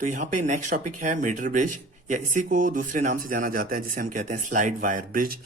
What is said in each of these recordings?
तो यहाँ पे नेक्स्ट टॉपिक है मीटर ब्रिज, या इसी को दूसरे नाम से जाना जाता है जिसे हम कहते हैं slide wire bridge.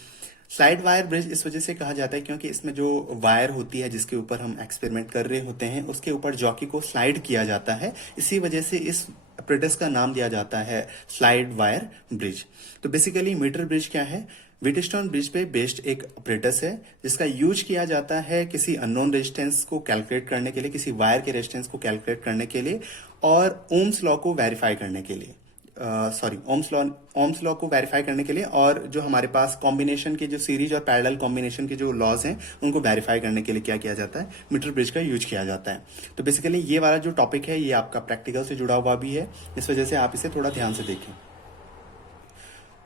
Slide wire bridge इस वजह से कहा जाता है क्योंकि इसमें जो वायर होती है जिसके ऊपर हम एक्सपेरिमेंट कर रहे होते हैं उसके ऊपर जॉकी को स्लाइड किया जाता है, इसी वजह से इस apparatus का नाम दिया जाता है स्लाइड वायर ब्रिज। तो बेसिकली मीटर ब्रिज क्या है? व्हीटस्टोन ब्रिज पे बेस्ड एक apparatus है जिसका यूज किया जाता है किसी अननोन रेजिस्टेंस को कैलकुलेट करने के लिए, किसी वायर के रेजिस्टेंस को कैलकुलेट करने के लिए और ओम्स लॉ को वेरीफाई करने के लिए, ओम्स लॉ को वेरीफाई करने के लिए, और जो हमारे पास कॉम्बिनेशन के जो सीरीज और पैरेलल कॉम्बिनेशन के जो लॉज हैं उनको वेरीफाई करने के लिए क्या किया जाता है? मीटर ब्रिज का यूज किया जाता है। तो बेसिकली ये वाला जो टॉपिक है ये आपका प्रैक्टिकल से जुड़ा हुआ भी है, इस वजह से आप इसे थोड़ा ध्यान से देखें।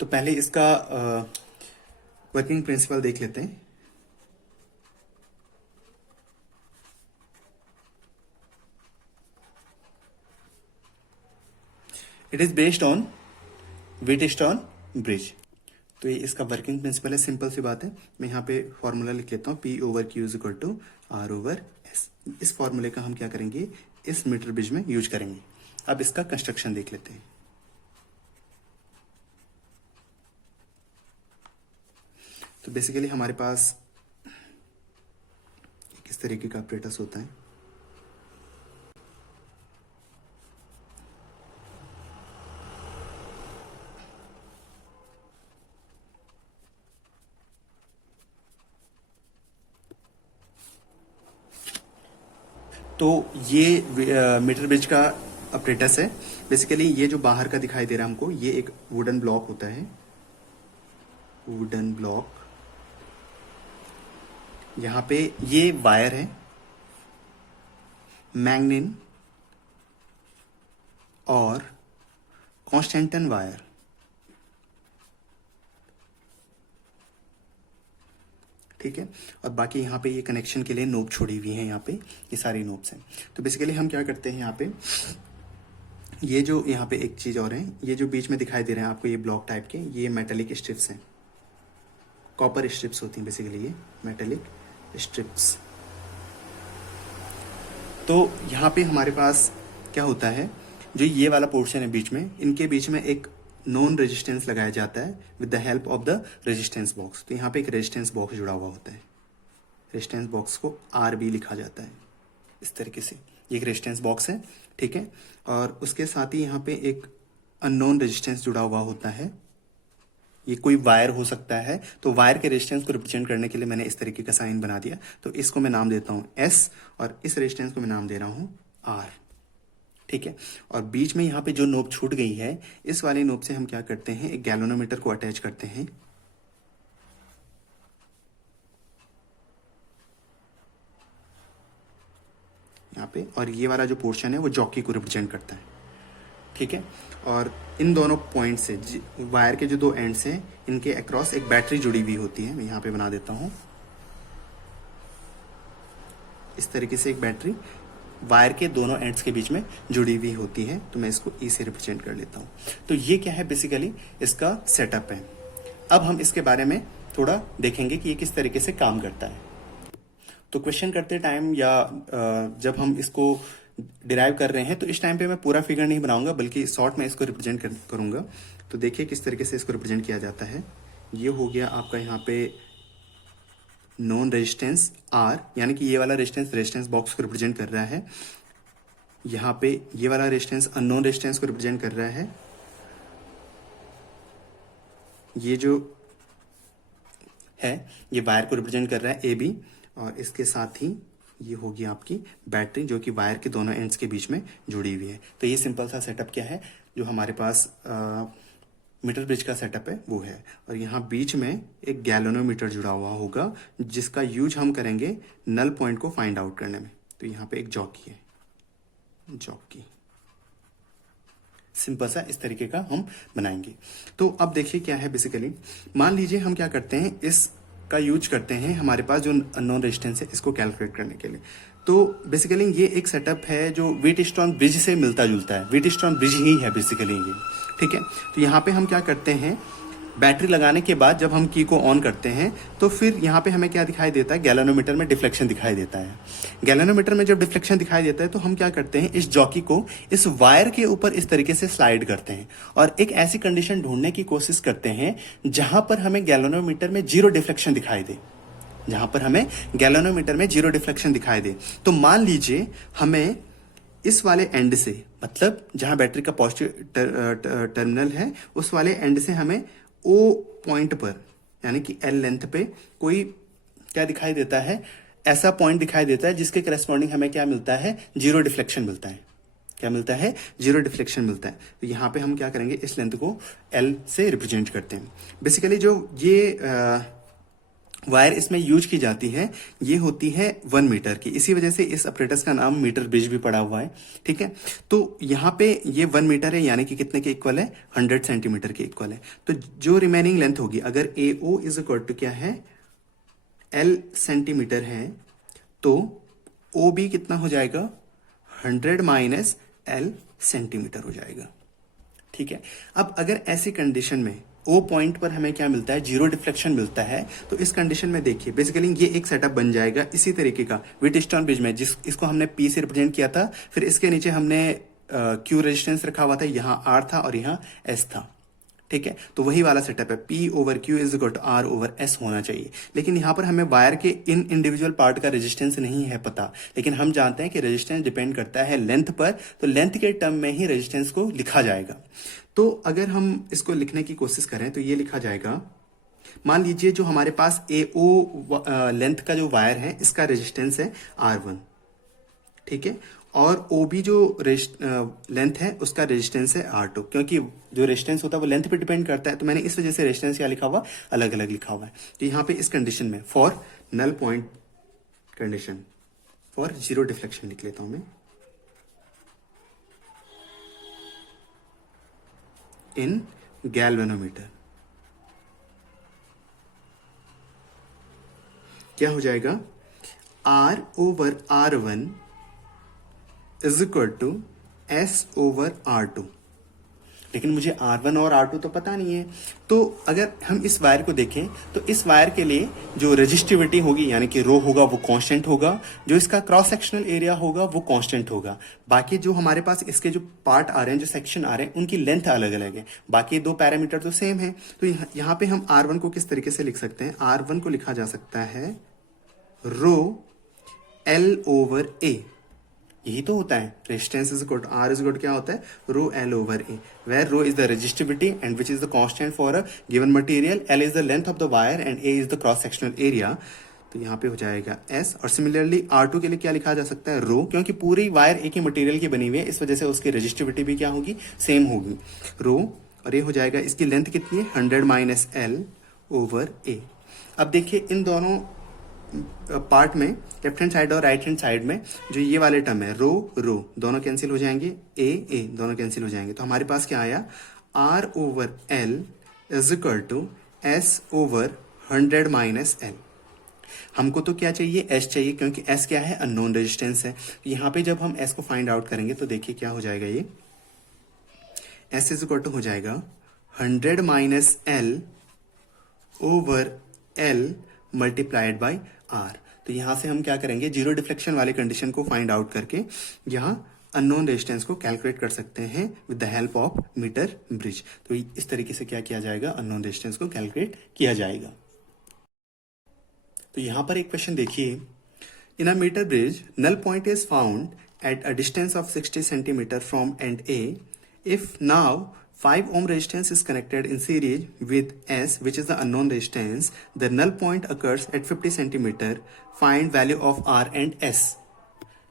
तो पहले इसका वर्किंग प्रिंसिपल देख लेते हैं। It is based on Wheatstone bridge. तो ये इसका वर्किंग प्रिंसिपल है, सिंपल सी बात है। मैं यहाँ पे फॉर्मूला लिख लेता हूँ, P over Q is equal to R over S। इस फॉर्मूले का हम क्या करेंगे? इस मीटर ब्रिज में यूज करेंगे। अब इसका कंस्ट्रक्शन देख लेते हैं। तो बेसिकली हमारे पास किस तरीके का apparatus होता है। तो ये मीटर ब्रिज का apparatus है। बेसिकली ये जो बाहर का दिखाई दे रहा है हमको, ये एक वुडन ब्लॉक होता है, वुडन ब्लॉक। यहां पे ये वायर है, मैग्निन और कॉन्स्टेंटन वायर। ठीक है, और बाकी यहाँ पे ये कनेक्शन के लिए नोब छोड़ी हुई है, यहाँ पे ये सारी नोब्स हैं। तो बेसिकली हम क्या करते हैं यहाँ पे, ये जो यहाँ पे एक चीज और है, ये जो बीच में दिखाई दे रहे हैं आपको ये ब्लॉक टाइप के, ये मेटेलिक स्ट्रिप्स हैं, कॉपर स्ट्रिप्स होती हैं बेसिकली, ये मेटेलिक स्ट्रिप्स। तो यहाँ पे हमारे पास क्या होता है, जो ये वाला पोर्शन है बीच में, इनके बीच में एक नॉन रेजिस्टेंस लगाया जाता है with the help of the resistance box. तो यहाँ पे एक रेजिस्टेंस बॉक्स जुड़ा हुआ होता है, रेजिस्टेंस बॉक्स को RB लिखा जाता है इस तरीके से। ये एक रेजिस्टेंस बॉक्स है, ठीक है। और उसके साथ ही यहाँ पे एक अननोन रेजिस्टेंस जुड़ा हुआ होता है, ये कोई वायर हो सकता है। तो वायर के रेजिस्टेंस को रिप्रेजेंट करने के लिए मैंने इस तरीके का साइन बना दिया। तो इसको मैं नाम देता हूँ S और इस रेजिस्टेंस को मैं नाम दे रहा हूँ R, ठीक है। और बीच में यहाँ पे जो नोब छूट गई है, इस वाले नोब से हम क्या करते हैं, एक गैल्वेनोमीटर को अटैच करते हैं यहाँ पे, और ये वाला जो पोर्शन है वो जॉकी को रिप्रेजेंट करता है, ठीक है। और इन दोनों पॉइंट से वायर के जो दो एंड्स हैं, इनके अक्रॉस एक बैटरी जुड़ी हुई होती है। मैं यहाँ पे बना देता हूं इस तरीके से, एक बैटरी वायर के दोनों एंड्स के बीच में जुड़ी हुई होती है। तो मैं इसको E से रिप्रेजेंट कर लेता हूँ। तो ये क्या है, बेसिकली इसका सेटअप है। अब हम इसके बारे में थोड़ा देखेंगे कि ये किस तरीके से काम करता है। तो क्वेश्चन करते टाइम या जब हम इसको डिराइव कर रहे हैं, तो इस टाइम पे मैं पूरा फिगर नहीं बनाऊंगा, बल्कि शॉर्ट में इसको रिप्रेजेंट करूंगा। तो देखिए किस तरीके से इसको रिप्रेजेंट किया जाता है। ये हो गया आपका यहाँ पे नॉन रेजिस्टेंस R, यानी कि ये वाला रेजिस्टेंस बॉक्स को रिप्रेजेंट कर रहा है। यहाँ पे ये वाला रेजिस्टेंस अननोन रेजिस्टेंस को रिप्रेजेंट कर रहा है। ये जो है ये वायर को रिप्रेजेंट कर रहा है AB, और इसके साथ ही ये होगी आपकी बैटरी जो कि वायर के दोनों एंड्स के बीच में जुड़ी हुई है। तो ये सिंपल सा सेटअप क्या है, जो हमारे पास मीटर ब्रिज का सेटअप है वो है। और यहाँ बीच में एक गैल्वेनोमीटर जुड़ा हुआ होगा जिसका यूज हम करेंगे नल पॉइंट को फाइंड आउट करने में। तो यहाँ पे एक जॉकी है, जॉकी सिंपल सा इस तरीके का हम बनाएंगे। तो अब देखिए क्या है, बेसिकली मान लीजिए हम क्या करते हैं, इस का यूज करते हैं हमारे पास जो अननोन रेजिस्टेंस है इसको कैलकुलेट करने के लिए। तो बेसिकली ये एक सेटअप है जो व्हीटस्टोन ब्रिज से मिलता जुलता है, व्हीटस्टोन ब्रिज ही है बेसिकली ये, ठीक है। तो यहाँ पे हम क्या करते हैं, बैटरी लगाने के बाद जब हम की को ऑन करते हैं तो फिर यहाँ पे हमें क्या दिखाई देता है, गैल्वेनोमीटर में डिफ्लेक्शन दिखाई देता है। गैल्वेनोमीटर में जब डिफ्लेक्शन दिखाई देता है तो हम क्या करते हैं, इस जॉकी को इस वायर के ऊपर इस तरीके से स्लाइड करते हैं और एक ऐसी कंडीशन ढूंढने की कोशिश करते हैं जहां पर हमें गैल्वेनोमीटर में जीरो डिफ्लेक्शन दिखाई दे, जहां पर हमें गैल्वेनोमीटर में जीरो डिफ्लेक्शन दिखाई दे। तो मान लीजिए हमें इस वाले एंड से, मतलब जहां बैटरी का पॉजिटिव टर्मिनल है उस वाले एंड से हमें ओ पॉइंट पर यानी कि एल लेंथ पे कोई क्या दिखाई देता है, ऐसा पॉइंट दिखाई देता है जिसके करस्पॉन्डिंग हमें क्या मिलता है, जीरो डिफ्लेक्शन मिलता है। क्या मिलता है, जीरो डिफ्लेक्शन मिलता है। तो यहां पे हम क्या करेंगे, इस लेंथ को एल से रिप्रेजेंट करते हैं। बेसिकली जो ये वायर इसमें यूज की जाती है ये होती है 1 मीटर की, इसी वजह से इस अपरेटस का नाम मीटर ब्रिज भी पड़ा हुआ है। ठीक है, तो यहाँ पे ये 1 मीटर है यानी कि कितने के इक्वल है, 100 सेंटीमीटर के इक्वल है। तो जो रिमेनिंग लेंथ होगी, अगर ए ओ इज इक्वल टू क्या है, एल सेंटीमीटर है, तो ओ बी कितना हो जाएगा, 100 माइनस एल सेंटीमीटर हो जाएगा। ठीक है, अब अगर ऐसी कंडीशन में ओ पॉइंट पर हमें क्या मिलता है, जीरो डिफ्लेक्शन मिलता है, तो इस कंडीशन में देखिए बेसिकली ये एक सेटअप बन जाएगा इसी तरीके का व्हीटस्टोन ब्रिज में, इसको हमने पी से रिप्रेजेंट किया था, फिर इसके नीचे हमने क्यू रेजिस्टेंस रखा हुआ था, यहाँ आर था और यहाँ एस था। ठीक है, तो वही वाला सेटअप है, P over Q is equal to R over S होना चाहिए। लेकिन यहाँ पर हमें वायर के इन इंडिविजुअल पार्ट का रेजिस्टेंस नहीं है पता, लेकिन हम जानते हैं कि रेजिस्टेंस डिपेंड करता है लेंथ पर, तो लेंथ के टर्म में ही रेजिस्टेंस को लिखा जाएगा। तो अगर हम इसको लिखने की कोशिश करें तो ये लिखा जाएगा, मान लीजिए जो हमारे पास AO लेंथ का जो वायर है इसका रेजिस्टेंस है R1, ठीक है, और OB जो लेंथ है उसका रेजिस्टेंस है R2। क्योंकि जो रेजिस्टेंस होता है वो लेंथ पे डिपेंड करता है, तो मैंने इस वजह से रेजिस्टेंस क्या लिखा हुआ, अलग अलग लिखा हुआ है। तो यहाँ पे इस कंडीशन में for null point condition, for zero deflection लिख लेता हूं मैं, इन गैल्वेनोमीटर क्या हो जाएगा, R over R1 is equal to S over R2। लेकिन मुझे R1 और R2 तो पता नहीं है, तो अगर हम इस वायर को देखें तो इस वायर के लिए जो रेजिस्टिविटी होगी यानी कि रो होगा वो कांस्टेंट होगा, जो इसका क्रॉस सेक्शनल एरिया होगा वो कांस्टेंट होगा। बाकी जो हमारे पास इसके जो पार्ट आ रहे हैं, जो सेक्शन आ रहे हैं, उनकी लेंथ अलग अलग है, बाकी दो पैरामीटर तो सेम है। तो यहाँ पे हम R1 को किस तरीके से लिख सकते हैं, R1 को लिखा जा सकता है रो L ओवर A। यही तो होता है, resistance is equal to R is equal to क्या होता है, rho L over A, where rho is the resistivity and which is the constant for a given material, L is the length of the wire and A is the cross sectional area. तो यहाँ पे हो जाएगा S। और similarly R2 के लिए क्या लिखा जा सकता है, रो, क्योंकि पूरी वायर एक ही मटेरियल की बनी हुई है, इस वजह से उसकी रेजिस्टिविटी भी क्या होगी, सेम होगी, रो। और ये हो जाएगा, इसकी लेंथ कितनी है, 100 माइनस L ओवर A। अब देखिए इन दोनों पार्ट में, लेफ्ट हैंड साइड और राइट हैंड साइड में जो ये वाले टर्म है रो रो, दोनों कैंसिल हो जाएंगे, ए दोनों कैंसिल हो जाएंगे। तो हमारे पास क्या आया, R over L is equal to S over 100 minus L। हमको तो क्या चाहिए, S चाहिए, क्योंकि S क्या है, अननोन रेजिस्टेंस है। यहाँ पे जब हम S को फाइंड आउट करेंगे तो देखिए क्या हो जाएगा, ये S इज इक्वल टू हो जाएगा 100 minus L over L multiplied by R। तो यहां से हम क्या करेंगे, जीरो डिफ्लेक्शन वाले कंडीशन को फाइंड आउट करके यहां अननोन रेजिस्टेंस को कैलकुलेट कर सकते हैं with the help of metre bridge. तो इस तरीके से क्या किया जाएगा, अननोन रेजिस्टेंस को कैलकुलेट किया जाएगा। तो यहां पर एक क्वेश्चन देखिए, in a metre bridge null point is found at a distance of 60 centimetre from end A। If now 5 ohm resistance is connected in series with S, which is the unknown resistance. The null point occurs at 50 centimeter. Find value of R and S.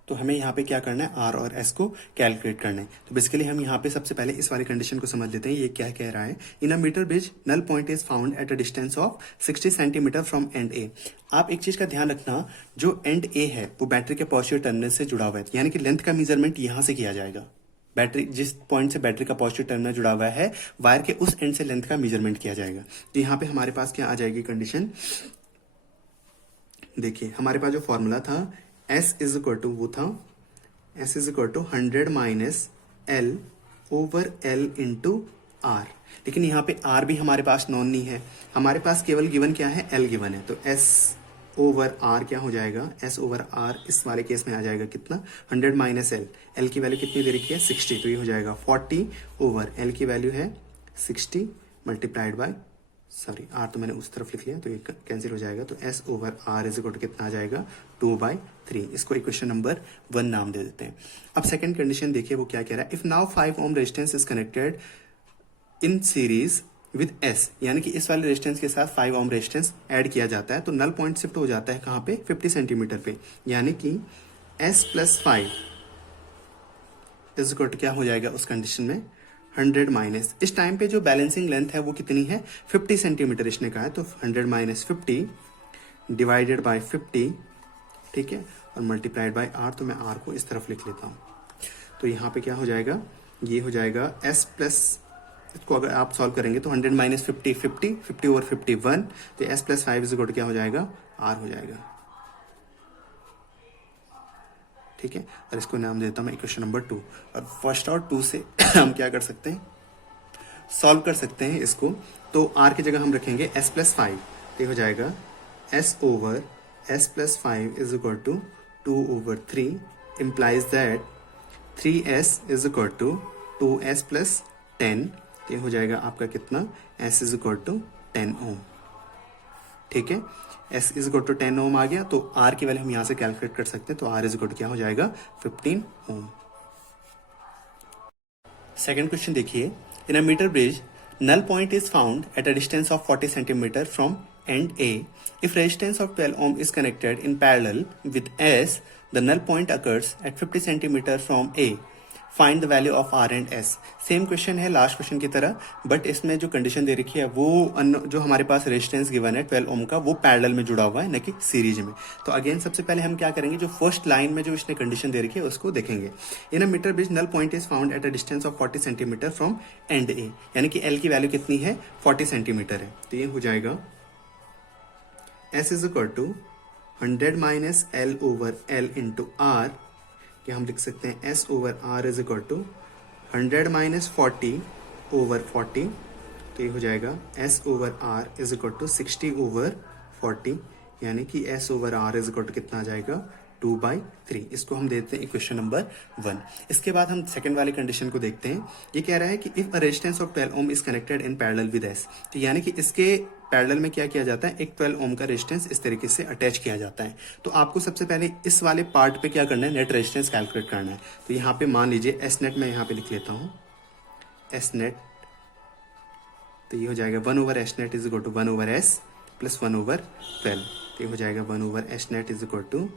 तो हमें यहाँ पे क्या करना है, R और S को calculate करना है। तो बेसिकली हम यहाँ पे सबसे पहले इस वाली कंडीशन को समझ लेते हैं, ये क्या कह रहा है, in a metre bridge null point is found at a distance of 60 centimetre from end A। आप एक चीज का ध्यान रखना, जो एंड A है वो बैटरी के पॉजिटिव टर्मिनल से जुड़ा हुआ है, यानी कि लेंथ का मेजरमेंट यहाँ से किया जाएगा। बैटरी जिस पॉइंट से बैटरी का पॉजिटिव टर्मिनल जुड़ा हुआ है, वायर के उस एंड से लेंथ का मेजरमेंट किया जाएगा। तो यहाँ पे हमारे पास क्या आ जाएगी कंडीशन, देखिए हमारे पास जो फॉर्मूला था S इज इक्वल टू वो था, S is equal to 100 minus L over L into R, लेकिन यहाँ पे आर भी हमारे पास नॉन नहीं है, हमारे पास केवल गिवन क्या है, एल गिवन है। तो एस ओवर आर क्या हो जाएगा, एस ओवर आर इस वाले केस में आ जाएगा कितना, 100 माइनस एल, एल की वैल्यू कितनी दे रखी है 60, तो ये हो जाएगा 40 ओवर एल की वैल्यू है 60 मल्टीप्लाइड बाय, सॉरी आर तो मैंने उस तरफ लिख लिया तो ये कैंसिल हो जाएगा, तो S over R is equal to कितना आ जाएगा 2/3। इसको इक्वेशन नंबर 1 नाम दे देते हैं। अब सेकंड कंडीशन देखिए वो क्या कह रहा है, if now 5 ohm resistance is connected in series with S, यानी कि इस वाले रेजिस्टेंस के साथ 5 ओम रेजिस्टेंस ऐड किया जाता है तो नल पॉइंट शिफ्ट हो जाता है कहाँ पे, 50 सेंटीमीटर पे, यानी कि S plus 5 is equal to क्या हो जाएगा उस कंडीशन में 100 माइनस, इस टाइम पे जो बैलेंसिंग लेंथ है वो कितनी है 50 सेंटीमीटर इसने कहा है, तो 100 माइनस 50 डिवाइडेड बाय 50, ठीक है, और मल्टीप्लाइड बाय आर, तो मैं आर को इस तरफ लिख लेता हूँ। तो यहाँ पे क्या हो जाएगा, ये हो जाएगा एस प्लस, इसको अगर आप सॉल्व करेंगे तो 100 माइनस 50 50, 50 ओवर 51, तो S plus 5 is equal to क्या हो जाएगा, आर हो जाएगा, ठीक है। और इसको नाम देता हूं मैं इक्वेशन नंबर 2। और फर्स्ट और 2 से हम क्या कर सकते हैं, सॉल्व कर सकते हैं इसको। तो आर की जगह हम रखेंगे एस प्लस 5, तो ये हो जाएगा S over S plus 5 is equal to 2 over 3, implies that 3s is equal to 2s plus 10, तो ये हो जाएगा आपका कितना, s is equal to 10 ohm, ठीक है। S is equal to 10 ohm आ गया, तो R की वैल्यू हम यहां से कैलकुलेट कर सकते हैं, तो R इज इक्वल टू क्या हो जाएगा 15 ओम। सेकंड क्वेश्चन देखिए, in a metre bridge null point is found at a distance of 40 centimeter from end A. If resistance of 12 ohm is connected in parallel with S, the null point occurs at 50 centimeter from A. Find the value of R and S. Same question है last question की तरह, but इसमें जो condition दे रखी है वो जो हमारे पास रेजिस्टेंस गिवन है 12 ओम का, वो पैरेलल में जुड़ा हुआ है न कि सीरीज में। तो अगेन सबसे पहले हम क्या करेंगे, जो फर्स्ट लाइन में जो इसने कंडीशन दे रखी है उसको देखेंगे। In a metre bridge null point is found at a distance of 40 centimetre from end A, यानी कि एल की वैल्यू कितनी है 40 सेंटीमीटर है, तो ये हो जाएगा S is equal to 100 minus L over L into R, कि हम लिख सकते हैं S over R is equal to 100 minus 40 over 40, तो ये हो जाएगा S over R is equal to 60 over 40, यानी कि S over R is equal to कितना आ जाएगा 2/3। इसको हम देते हैं इक्वेशन नंबर 1। इसके बाद हम सेकंड वाले कंडीशन को देखते हैं। ये कह रहा है कि if a resistance of 12 ohm is connected in parallel with S, तो यानी कि इसके पैरेलल में क्या किया जाता है, एक 12 ओम का रेजिस्टेंस इस तरीके से अटैच किया जाता है। तो आपको सबसे पहले इस वाले पार्ट पे क्या करना है, नेट रेजिस्टेंस कैलकुलेट करना है। तो यहाँ पे मान लीजिए एस नेट मैं यहाँ पे लिख लेता हूँ, एस नेट, तो ये हो जाएगा 1 over S net is equal to 1 over S plus 1 over 12, तो ये हो जाएगा 1 over S net is equal to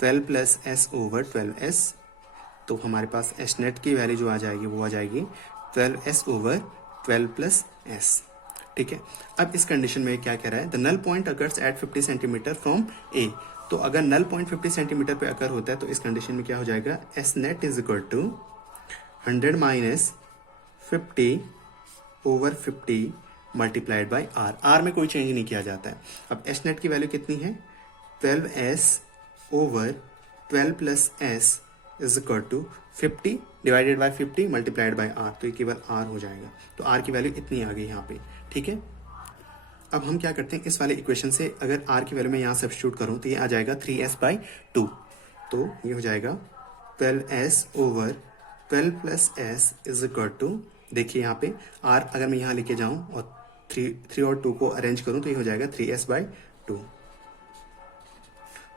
12 plus S over 12s, तो हमारे पास एस नेट की वैल्यू जो आ जाएगी वो आ जाएगी 12s ओवर 12 प्लस एस, ठीक है। अब इस कंडीशन में क्या कह रहा है, the null point occurs at 50 centimetre from A, तो अगर नल पॉइंट 50 सेंटीमीटर पे अकर होता है तो इस कंडीशन में क्या हो जाएगा, S net is equal to 100 minus 50 over 50 multiplied by R, R में कोई चेंज नहीं किया जाता है। अब एस नेट की वैल्यू कितनी है 12s over 12 plus S is equal to 50 divided by 50 multiplied by R, तो ये केवल आर हो जाएगा। तो आर की वैल्यू इतनी आ गई यहाँ पे, ठीक है। अब हम क्या करते हैं, इस वाले इक्वेशन से अगर आर की वैल्यू मैं यहाँ सब्स्टिट्यूट करूँ तो ये आ जाएगा 3s/2, तो ये हो जाएगा 12s over 12 plus S is equal to, देखिए यहाँ पे आर अगर मैं यहाँ लेके जाऊँ और 3 और 2 को अरेंज करूँ तो ये हो जाएगा 3s/2,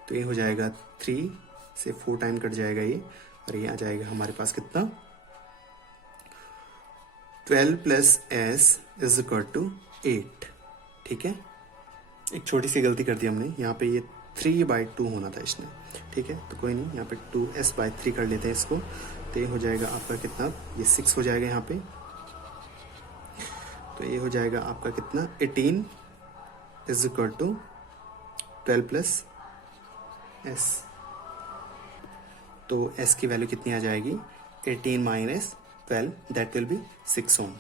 तो ये हो जाएगा 3 से 4 टाइम कट जाएगा ये, और ये आ जाएगा हमारे पास कितना 12 plus S is equal to 8, ठीक है। एक छोटी सी गलती कर दी हमने, यहाँ पे ये 3/2 होना था इसमें, ठीक है, तो कोई नहीं, यहाँ पे 2s/3 कर लेते हैं इसको, तो ये हो जाएगा आपका कितना, ये 6 हो जाएगा यहाँ पे, तो ये हो जाएगा आपका कितना 18 is equal to 12 plus S, तो एस की वैल्यू कितनी आ जाएगी 18 minus 12, that will be 6 ohm,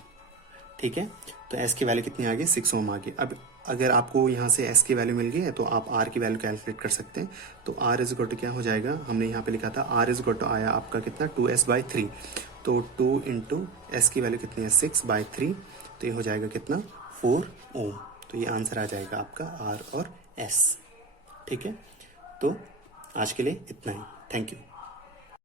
ठीक है। तो एस की वैल्यू कितनी आ गई 6 ओम आ गई। अब अगर आपको यहाँ से एस की वैल्यू मिल गई है तो आप आर की वैल्यू कैलकुलेट कर सकते हैं। तो आर इज इक्वल टू क्या हो जाएगा, हमने यहाँ पे लिखा था आर इज इक्वल टू आया आपका कितना 2s/3, तो 2 इंटू एस की वैल्यू कितनी है 6/3, तो ये हो जाएगा कितना 4 ओम। तो ये आंसर आ जाएगा आपका आर और एस। ठीक है, तो आज के लिए इतना ही। Thank you.